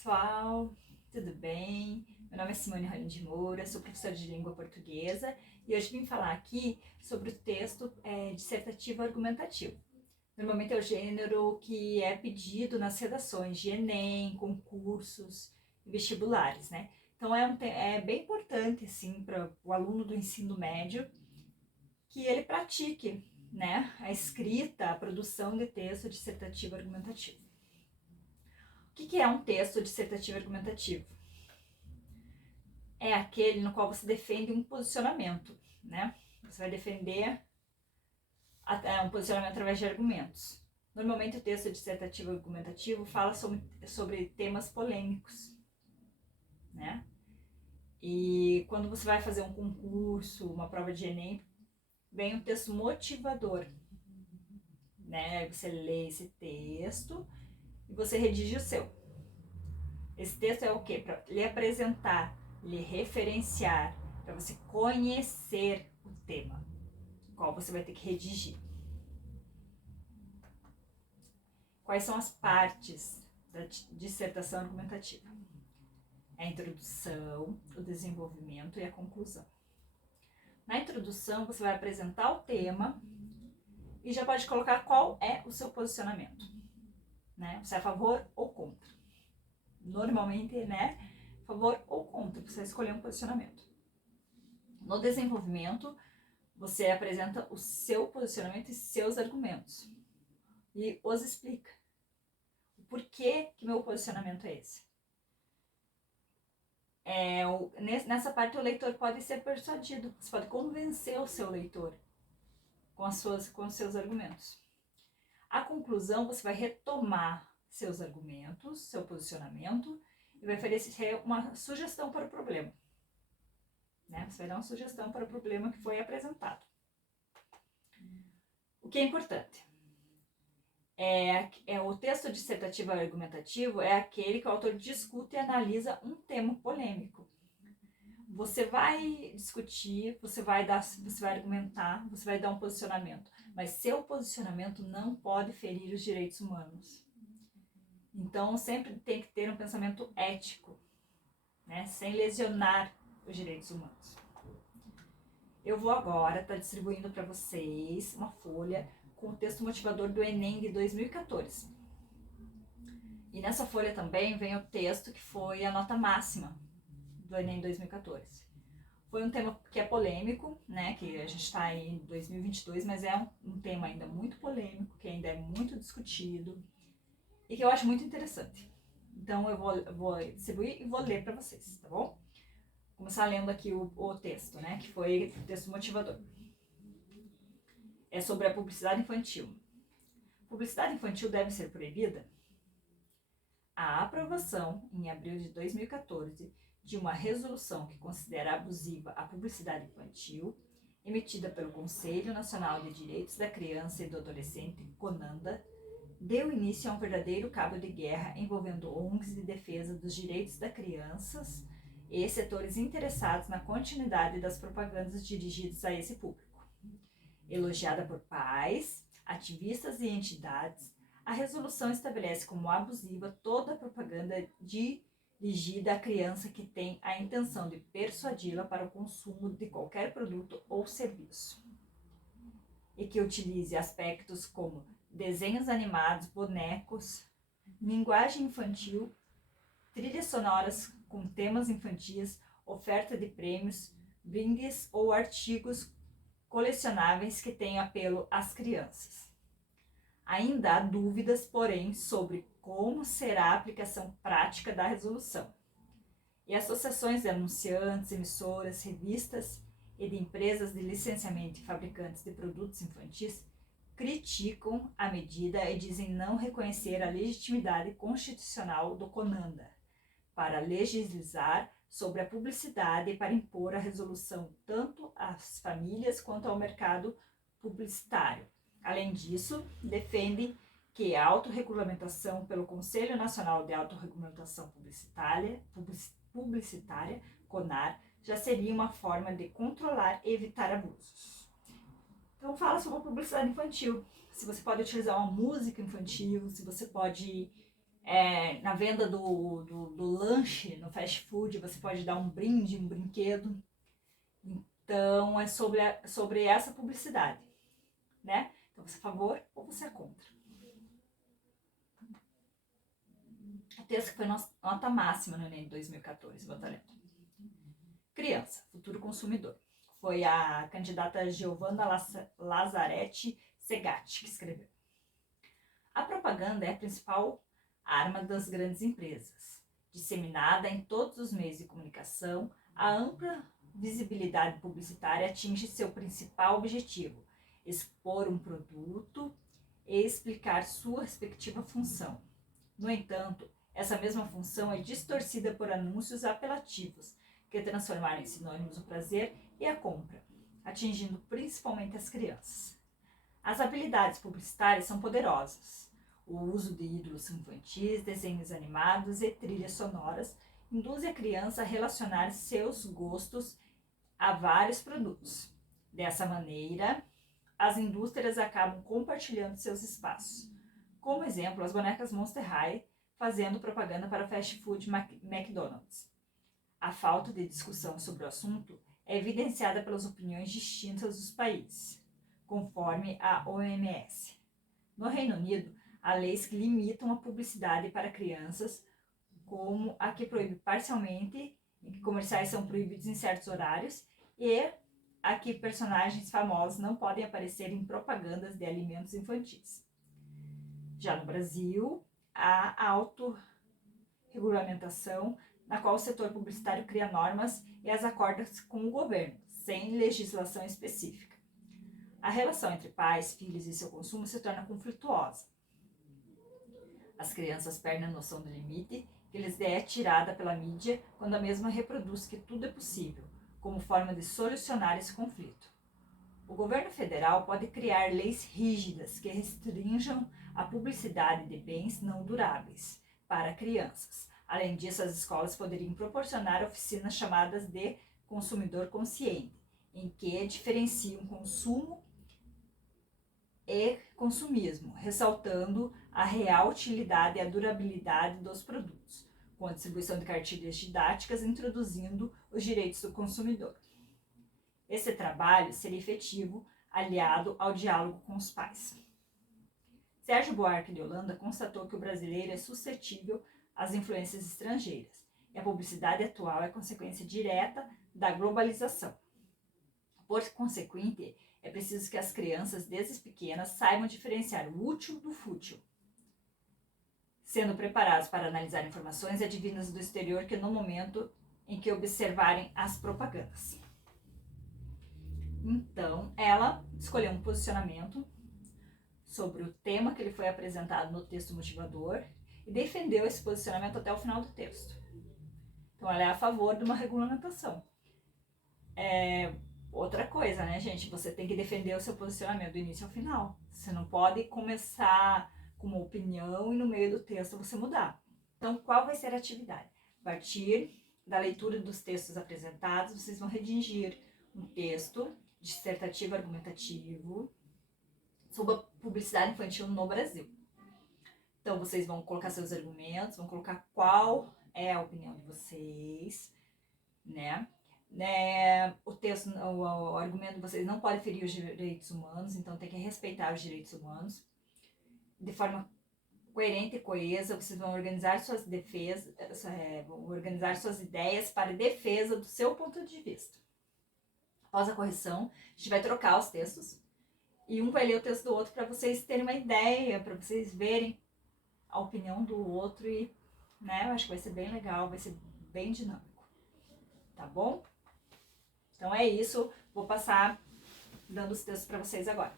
pessoal, tudo bem? Meu nome é Simone Rolim de Moura, sou professora de língua portuguesa e hoje vim falar aqui sobre o texto dissertativo argumentativo. Normalmente é o gênero que é pedido nas redações de Enem, concursos e vestibulares, né? Então é bem importante assim, para o aluno do ensino médio que ele pratique, né, a escrita, a produção de texto dissertativo argumentativo. O que é um texto dissertativo argumentativo? É aquele no qual você defende um posicionamento, né? Você vai defender um posicionamento através de argumentos. Normalmente o texto dissertativo argumentativo fala sobre temas polêmicos, né? E quando você vai fazer um concurso, uma prova de Enem, vem um texto motivador, né? Você lê esse texto e você redige o seu. Esse texto é o quê? Para lhe apresentar, lhe referenciar, para você conhecer o tema, qual você vai ter que redigir. Quais são as partes da dissertação argumentativa? A introdução, o desenvolvimento e a conclusão. Na introdução, você vai apresentar o tema e já pode colocar qual é o seu posicionamento, né? Você é a favor ou contra? Normalmente, né? Favor ou contra, você vai escolher um posicionamento. No desenvolvimento, você apresenta o seu posicionamento e seus argumentos e os explica. O porquê que meu posicionamento é esse? Nessa parte o leitor pode ser persuadido, você pode convencer o seu leitor com os seus argumentos. A conclusão, você vai retomar seus argumentos, seu posicionamento e vai oferecer uma sugestão para o problema. Né? Você vai dar uma sugestão para o problema que foi apresentado. O que é importante? O texto dissertativo argumentativo é aquele que o autor discute e analisa um tema polêmico. Você vai discutir, você vai argumentar, você vai dar um posicionamento, mas seu posicionamento não pode ferir os direitos humanos. Então sempre tem que ter um pensamento ético, né, sem lesionar os direitos humanos. Eu vou agora estar distribuindo para vocês uma folha com o texto motivador do Enem de 2014. E nessa folha também vem o texto que foi a nota máxima do Enem 2014. Foi um tema que é polêmico, né, que a gente está em 2022, mas é um tema ainda muito polêmico, que ainda é muito discutido e que eu acho muito interessante. Então eu vou distribuir e vou ler para vocês, tá bom? Vou começar lendo aqui o texto, né, que foi o texto motivador. É sobre a publicidade infantil. Publicidade infantil deve ser proibida? A aprovação, em abril de 2014, de uma resolução que considera abusiva a publicidade infantil, emitida pelo Conselho Nacional de Direitos da Criança e do Adolescente, CONANDA, deu início a um verdadeiro cabo de guerra envolvendo ONGs de defesa dos direitos das crianças e setores interessados na continuidade das propagandas dirigidas a esse público. Elogiada por pais, ativistas e entidades, a resolução estabelece como abusiva toda a propaganda dirigida à criança que tem a intenção de persuadi-la para o consumo de qualquer produto ou serviço, e que utilize aspectos como desenhos animados, bonecos, linguagem infantil, trilhas sonoras com temas infantis, oferta de prêmios, brindes ou artigos colecionáveis que tenham apelo às crianças. Ainda há dúvidas, porém, sobre como será a aplicação prática da resolução. E associações de anunciantes, emissoras, revistas e de empresas de licenciamento e fabricantes de produtos infantis criticam a medida e dizem não reconhecer a legitimidade constitucional do CONANDA para legislar sobre a publicidade e para impor a resolução tanto às famílias quanto ao mercado publicitário. Além disso, defende que a autorregulamentação pelo Conselho Nacional de Autorregulamentação Publicitária, CONAR, já seria uma forma de controlar e evitar abusos. Então fala sobre a publicidade infantil, se você pode utilizar uma música infantil, se você pode Na venda do lanche no fast food, você pode dar um brinde, um brinquedo. Então, é sobre essa publicidade, né? Então, você é a favor ou você é contra? O texto que foi nota máxima no Enem de 2014, Batalhão. Criança, futuro consumidor. Foi a candidata Giovanna Lazzaretti Segatti que escreveu. A propaganda é a principal arma das grandes empresas. Disseminada em todos os meios de comunicação, a ampla visibilidade publicitária atinge seu principal objetivo: expor um produto e explicar sua respectiva função. No entanto, essa mesma função é distorcida por anúncios apelativos, que transformaram em sinônimos o prazer e a compra, atingindo principalmente as crianças. As habilidades publicitárias são poderosas. O uso de ídolos infantis, desenhos animados e trilhas sonoras induz a criança a relacionar seus gostos a vários produtos. Dessa maneira, as indústrias acabam compartilhando seus espaços. Como exemplo, as bonecas Monster High fazendo propaganda para o fast food McDonald's. A falta de discussão sobre o assunto é evidenciada pelas opiniões distintas dos países, conforme a OMS. No Reino Unido, há leis que limitam a publicidade para crianças, como a que proíbe parcialmente, em que comerciais são proibidos em certos horários, e a que personagens famosos não podem aparecer em propagandas de alimentos infantis. Já no Brasil, há autorregulamentação, na qual o setor publicitário cria normas e as acorda com o governo, sem legislação específica. A relação entre pais, filhos e seu consumo se torna conflituosa. As crianças perdem a noção do limite que lhes é tirada pela mídia quando a mesma reproduz que tudo é possível, como forma de solucionar esse conflito. O governo federal pode criar leis rígidas que restringam a publicidade de bens não duráveis para crianças. Além disso, as escolas poderiam proporcionar oficinas chamadas de consumidor consciente, em que diferenciam consumo e consumismo, ressaltando a real utilidade e a durabilidade dos produtos, com a distribuição de cartilhas didáticas introduzindo os direitos do consumidor. Esse trabalho seria efetivo, aliado ao diálogo com os pais. Sérgio Buarque de Holanda constatou que o brasileiro é suscetível às influências estrangeiras, e a publicidade atual é consequência direta da globalização. Por consequente, é preciso que as crianças, desde pequenas, saibam diferenciar o útil do fútil, sendo preparados para analisar informações advindas do exterior que no momento em que observarem as propagandas. Então, ela escolheu um posicionamento sobre o tema que lhe foi apresentado no texto motivador e defendeu esse posicionamento até o final do texto. Então, ela é a favor de uma regulamentação. Outra coisa, né, gente? Você tem que defender o seu posicionamento do início ao final. Você não pode começar com uma opinião e no meio do texto você mudar. Então, qual vai ser a atividade? A partir da leitura dos textos apresentados, vocês vão redigir um texto dissertativo argumentativo sobre a publicidade infantil no Brasil. Então, vocês vão colocar seus argumentos, vão colocar qual é a opinião de vocês, né? O texto, o argumento de vocês não pode ferir os direitos humanos, então tem que respeitar os direitos humanos. De forma coerente e coesa, vocês vão organizar suas defesas, vão organizar suas ideias para defesa do seu ponto de vista. Após a correção, a gente vai trocar os textos e um vai ler o texto do outro para vocês terem uma ideia, para vocês verem a opinião do outro e, né, eu acho que vai ser bem legal, vai ser bem dinâmico, tá bom? Então é isso, vou passar dando os textos para vocês agora.